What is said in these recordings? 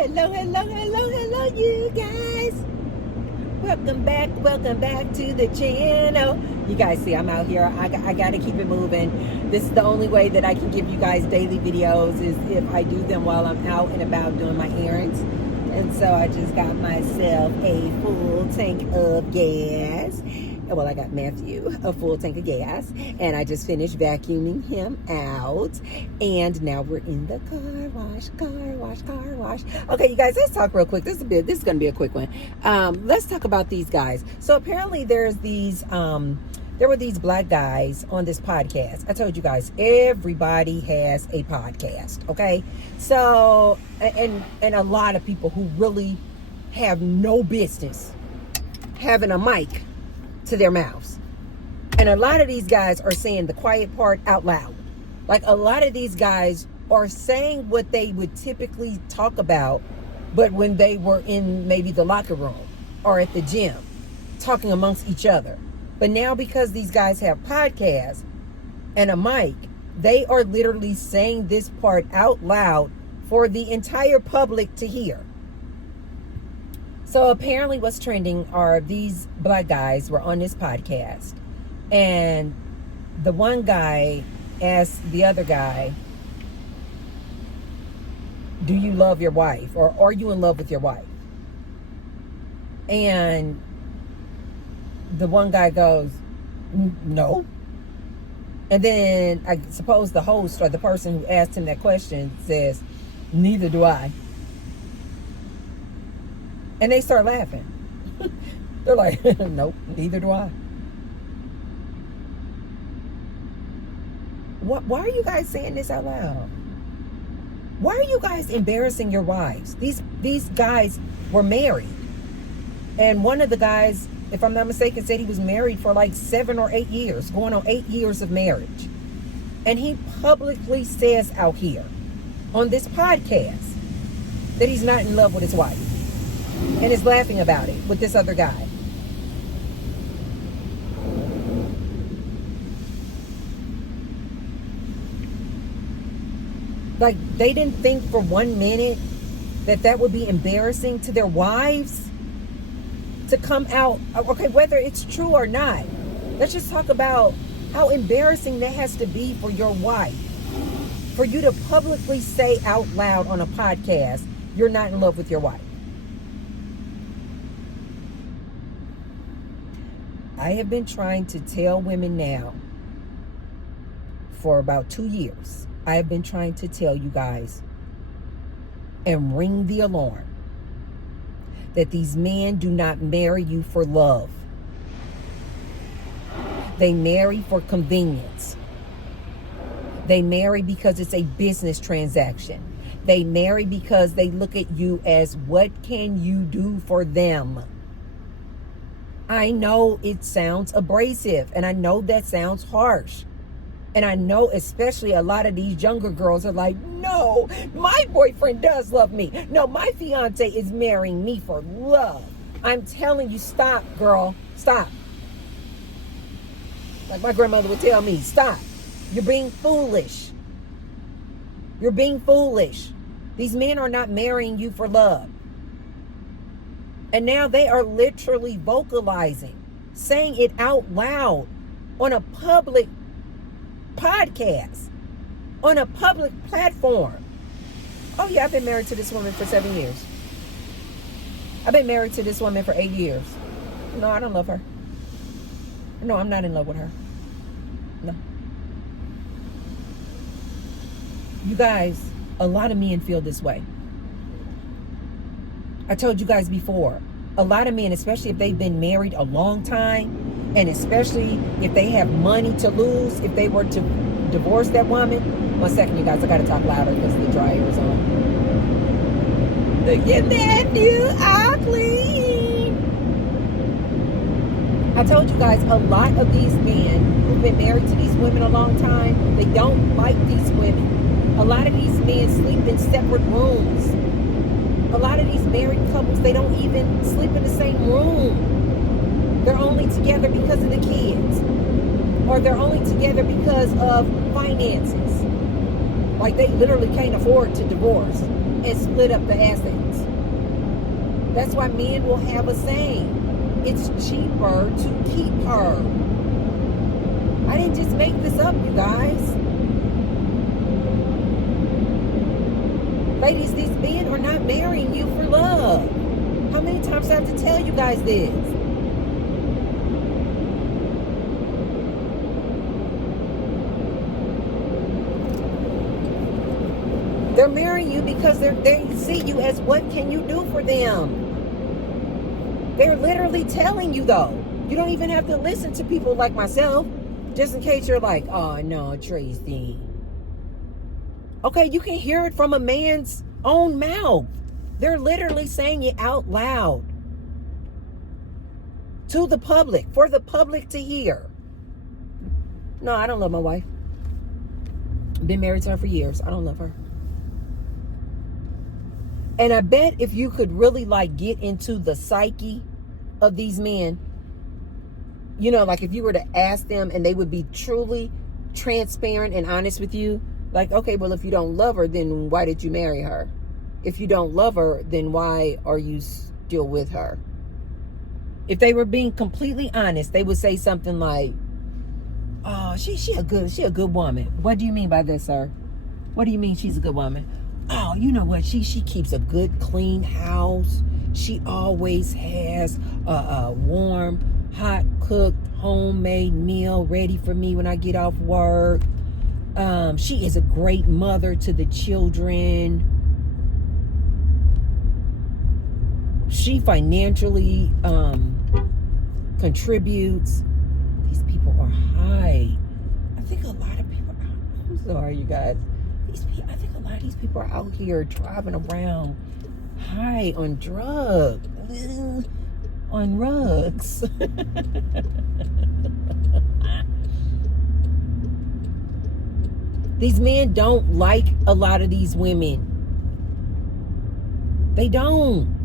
hello, you guys. Welcome back to the channel. You guys see I'm out here. I got to keep it moving. This is the only way that I can give you guys daily videos is if I do them while I'm out and about doing my errands. And so I just got myself a full tank of gas. Well, I got Matthew a full tank of gas, and I just finished vacuuming him out, and now we're in the car wash. Okay, you guys, let's talk real quick. This is going to be a quick one. Let's talk about these guys. So apparently there were these black guys on this podcast. I told you guys, everybody has a podcast, okay? So, and a lot of people who really have no business having a mic to their mouths. And a lot of these guys are saying the quiet part out loud. Like, a lot of these guys are saying what they would typically talk about, but when they were in maybe the locker room or at the gym, talking amongst each other. But now, because these guys have podcasts and a mic, they are literally saying this part out loud for the entire public to hear. So apparently what's trending are these black guys were on this podcast, and the one guy asked the other guy, do you love your wife, or are you in love with your wife? And the one guy goes, no. And then I suppose the host or the person who asked him that question says, neither do I. And they start laughing. They're like, nope, neither do I. Why are you guys saying this out loud? Why are you guys embarrassing your wives? These guys were married. And one of the guys, if I'm not mistaken, said he was married for like 7 or 8 years, going on 8 years of marriage. And he publicly says out here on this podcast that he's not in love with his wife. And is laughing about it with this other guy. Like, they didn't think for 1 minute that would be embarrassing to their wives to come out. Okay, whether it's true or not, let's just talk about how embarrassing that has to be for your wife. For you to publicly say out loud on a podcast, you're not in love with your wife. I have been trying to tell women now for about 2 years. I have been trying to tell you guys and ring the alarm that these men do not marry you for love. They marry for convenience. They marry because it's a business transaction. They marry because they look at you as, what can you do for them? I know it sounds abrasive, and I know that sounds harsh. And I know especially a lot of these younger girls are like, no, my boyfriend does love me. No, my fiance is marrying me for love. I'm telling you, stop, girl, stop. Like my grandmother would tell me, stop. You're being foolish. You're being foolish. These men are not marrying you for love. And now they are literally vocalizing, saying it out loud on a public podcast, on a public platform. Oh yeah, I've been married to this woman for 7 years. I've been married to this woman for 8 years. No, I don't love her. No, I'm not in love with her. No. You guys, a lot of men feel this way. I told you guys before, a lot of men, especially if they've been married a long time, and especially if they have money to lose, if they were to divorce that woman. 1 second, you guys, I gotta talk louder because the dryer is on. Look at Matthew, clean. I told you guys, a lot of these men who've been married to these women a long time, they don't like these women. A lot of these men sleep in separate rooms. A lot of these married couples, they don't even sleep in the same room. They're only together because of the kids. Or they're only together because of finances. Like, they literally can't afford to divorce. and split up the assets. That's why men will have a saying. It's cheaper to keep her. I didn't just make this up, you guys. Ladies, these men are not marrying you for love. How many times do I have to tell you guys this? They're marrying you because they see you as what can you do for them. They're literally telling you, though. You don't even have to listen to people like myself, just in case you're like, oh no, Tracy. Okay, you can hear it from a man's own mouth. They're literally saying it out loud to the public, for the public to hear. No, I don't love my wife. Been married to her for years. I don't love her. And I bet if you could really like get into the psyche of these men, you know, like if you were to ask them and they would be truly transparent and honest with you, like, okay, well, if you don't love her, then why did you marry her? If you don't love her, then why are you still with her? If they were being completely honest, they would say something like, oh, she a good woman. What do you mean by that, sir? What do you mean she's a good woman? Oh, you know what? She keeps a good, clean house. She always has a warm, hot, cooked, homemade meal ready for me when I get off work. She is a great mother to the children. She financially contributes. These people are high. I think a lot of people, I'm sorry, you guys. I think a lot of these people are out here driving around high on drugs, on rugs. These men don't like a lot of these women. They don't.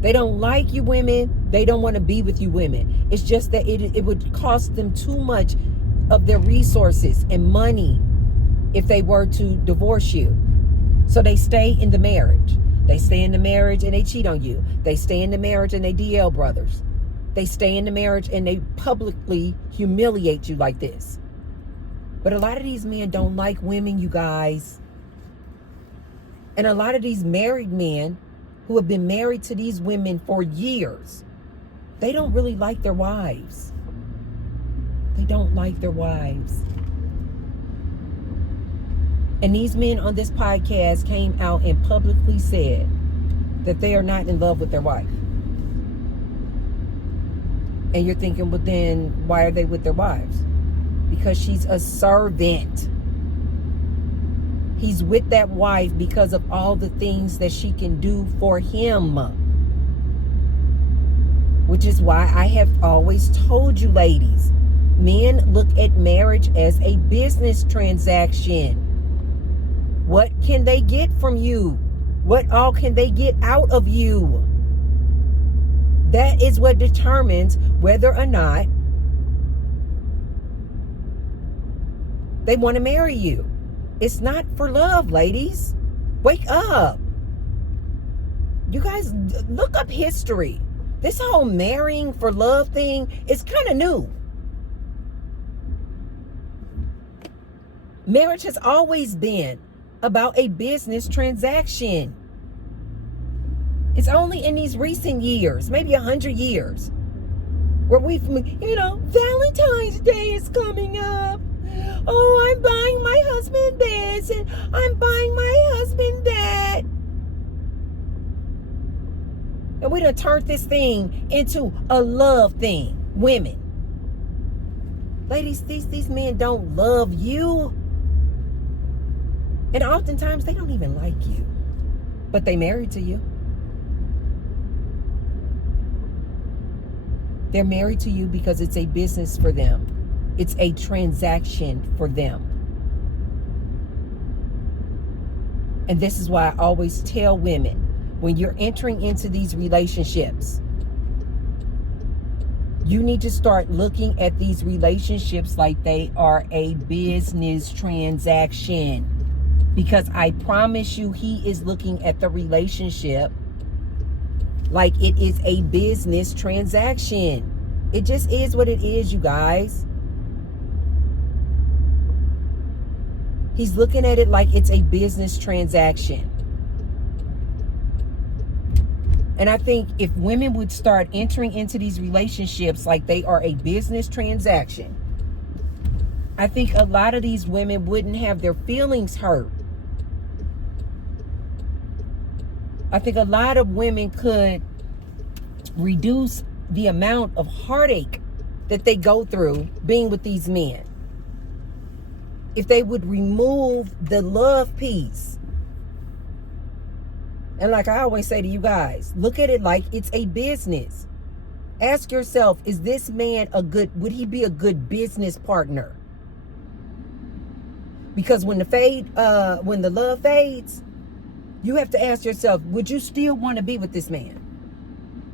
They don't like you women. They don't want to be with you women. It's just that it would cost them too much of their resources and money if they were to divorce you. So they stay in the marriage. They stay in the marriage and they cheat on you. They stay in the marriage and they DL brothers. They stay in the marriage and they publicly humiliate you like this. But a lot of these men don't like women, you guys. And a lot of these married men who have been married to these women for years, they don't really like their wives. They don't like their wives. And these men on this podcast came out and publicly said that they are not in love with their wife. And you're thinking, well, then why are they with their wives? Because she's a servant. He's with that wife because of all the things that she can do for him. Which is why I have always told you, ladies, men look at marriage as a business transaction. What can they get from you? What all can they get out of you? That is what determines whether or not they want to marry you. It's not for love, ladies. Wake up. You guys, look up history. This whole marrying for love thing is kind of new. Marriage has always been about a business transaction. It's only in these recent years, maybe 100 years, where we've, Valentine's Day is coming up. Oh, I'm buying my husband this and I'm buying my husband that. And we done turned this thing into a love thing. Women. Ladies, these men don't love you. And oftentimes they don't even like you. But they married to you. They're married to you because it's a business for them. It's a transaction for them. And this is why I always tell women, when you're entering into these relationships, you need to start looking at these relationships like they are a business transaction. Because I promise you, he is looking at the relationship like it is a business transaction. It just is what it is, you guys. He's looking at it like it's a business transaction. And I think if women would start entering into these relationships like they are a business transaction, I think a lot of these women wouldn't have their feelings hurt. I think a lot of women could reduce the amount of heartache that they go through being with these men if they would remove the love piece. And like I always say to you guys, look at it like it's a business. Ask yourself, is this man would he be a good business partner? Because when the love fades, you have to ask yourself, would you still want to be with this man?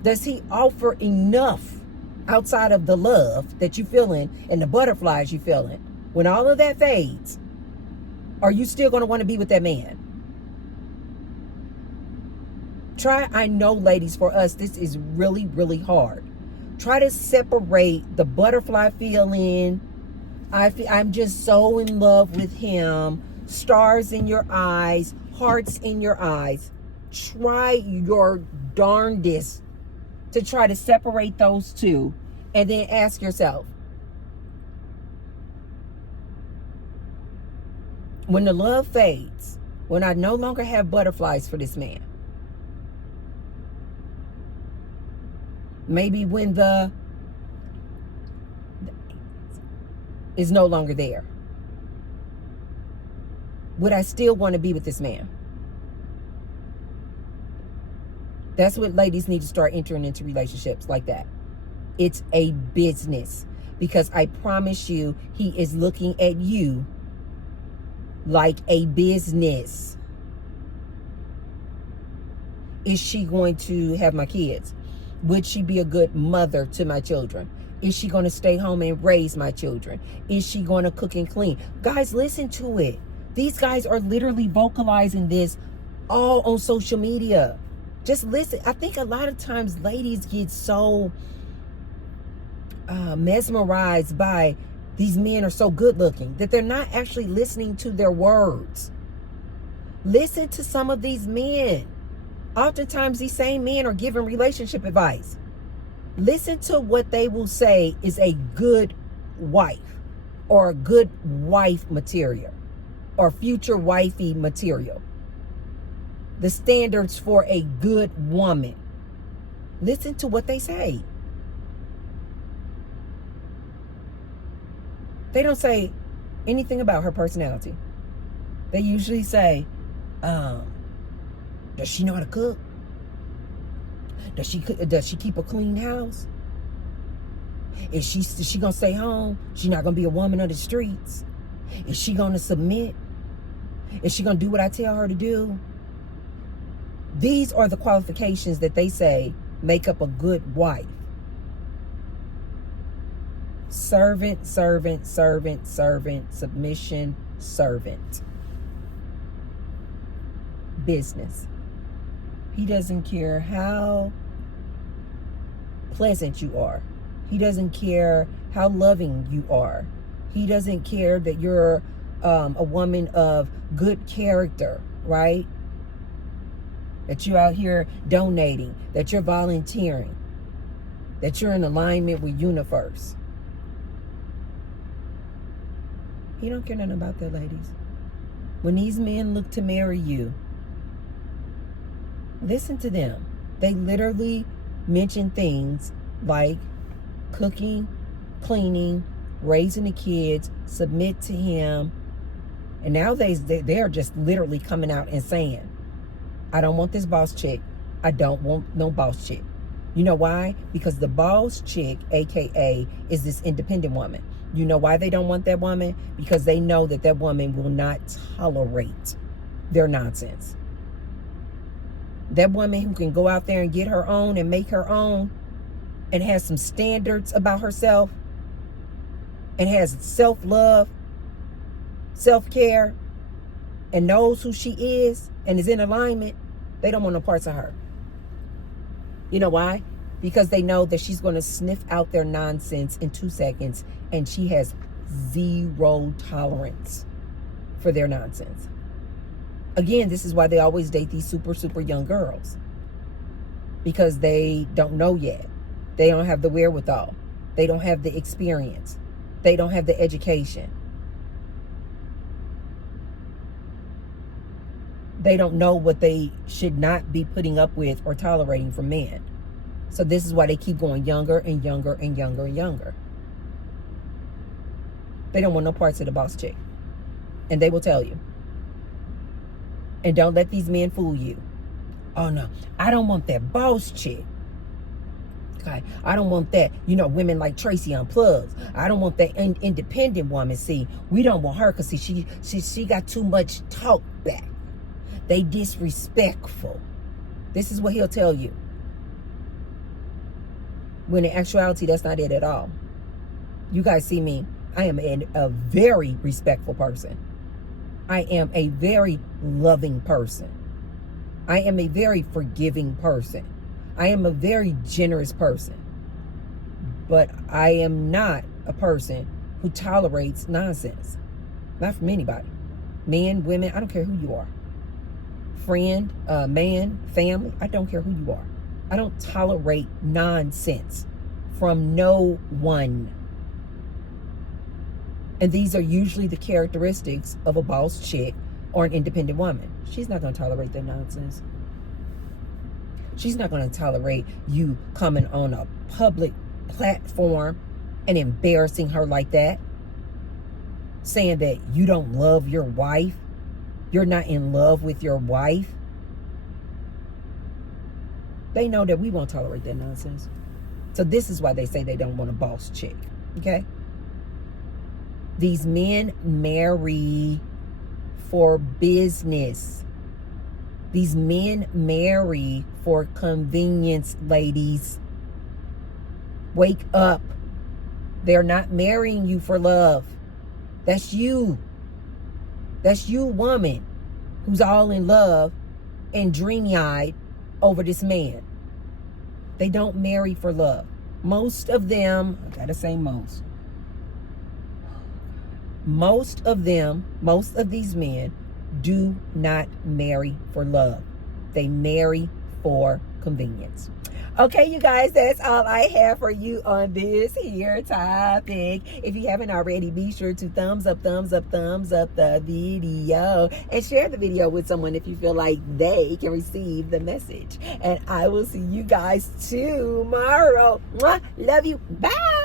Does he offer enough outside of the love that you feeling and the butterflies you feeling? When all of that fades, are you still going to want to be with that man? I know, ladies, for us, this is really, really hard. Try to separate the butterfly feeling. I'm just so in love with him. Stars in your eyes, hearts in your eyes. Try your darndest to try to separate those two, and then ask yourself, when the love fades, when I no longer have butterflies for this man, maybe when the is no longer there, would I still want to be with this man? That's what ladies need to start entering into relationships like that. It's a business. Because I promise you, he is looking at you like a business. Is she going to have my kids? Would she be a good mother to my children? Is she going to stay home and raise my children? Is she going to cook and clean? Guys, listen to it. These guys are literally vocalizing this all on social media. Just listen. I think a lot of times ladies get so mesmerized by these men are so good looking that they're not actually listening to their words. Listen to some of these men. Oftentimes these same men are giving relationship advice. Listen to what they will say is a good wife or a good wife material or future wifey material. The standards for a good woman. Listen to what they say. They don't say anything about her personality. They usually say, does she know how to cook? Does she keep a clean house? Is she gonna stay home? She's not gonna be a woman of the streets. Is she gonna submit? Is she gonna do what I tell her to do? These are the qualifications that they say make up a good wife. Servant, servant, servant, servant, submission, servant. Business. He doesn't care how pleasant you are. He doesn't care how loving you are. He doesn't care that you're a woman of good character, right? That you're out here donating, that you're volunteering, that you're in alignment with universe. He don't care nothing about that, ladies. When these men look to marry you, listen to them. They literally mention things like cooking, cleaning, raising the kids, submit to him. And nowadays, they're just literally coming out and saying, I don't want this boss chick. I don't want no boss chick. You know why? Because the boss chick, AKA, is this independent woman. You know why they don't want that woman? Because they know that that woman will not tolerate their nonsense. That woman who can go out there and get her own and make her own and has some standards about herself and has self-love, self-care, and knows who she is and is in alignment, they don't want no parts of her. You know why? Because they know that she's going to sniff out their nonsense in 2 seconds, and she has zero tolerance for their nonsense. Again, this is why they always date these super, super young girls. Because they don't know yet. They don't have the wherewithal. They don't have the experience. They don't have the education. They don't know what they should not be putting up with or tolerating from men. So this is why they keep going younger and younger and younger and younger. They don't want no parts of the boss chick. And they will tell you. And don't let these men fool you. Oh no, I don't want that boss chick. Okay, I don't want that, women like Tracy Unplugged. I don't want that independent woman. See, we don't want her because she got too much talk back. They disrespectful. This is what he'll tell you. When in actuality, that's not it at all. You guys see me. I am a very respectful person. I am a very loving person. I am a very forgiving person. I am a very generous person. But I am not a person who tolerates nonsense. Not from anybody. Men, women, I don't care who you are. Friend, man, family, I don't care who you are. I don't tolerate nonsense from no one. And these are usually the characteristics of a boss chick or an independent woman. She's not going to tolerate that nonsense. She's not going to tolerate you coming on a public platform and embarrassing her like that. Saying that you don't love your wife. You're not in love with your wife. They know that we won't tolerate that nonsense. So this is why they say they don't want a boss chick. Okay? These men marry for business. These men marry for convenience, ladies. Wake up. They're not marrying you for love. That's you. That's you, woman, who's all in love and dreamy-eyed over this man. They don't marry for love. Most of them, I gotta say most of them, most of these men do not marry for love. They marry for convenience. Okay, you guys, that's all I have for you on this here topic. If you haven't already, be sure to thumbs up the video and share the video with someone if you feel like they can receive the message. And I will see you guys tomorrow. Mwah, love you. Bye.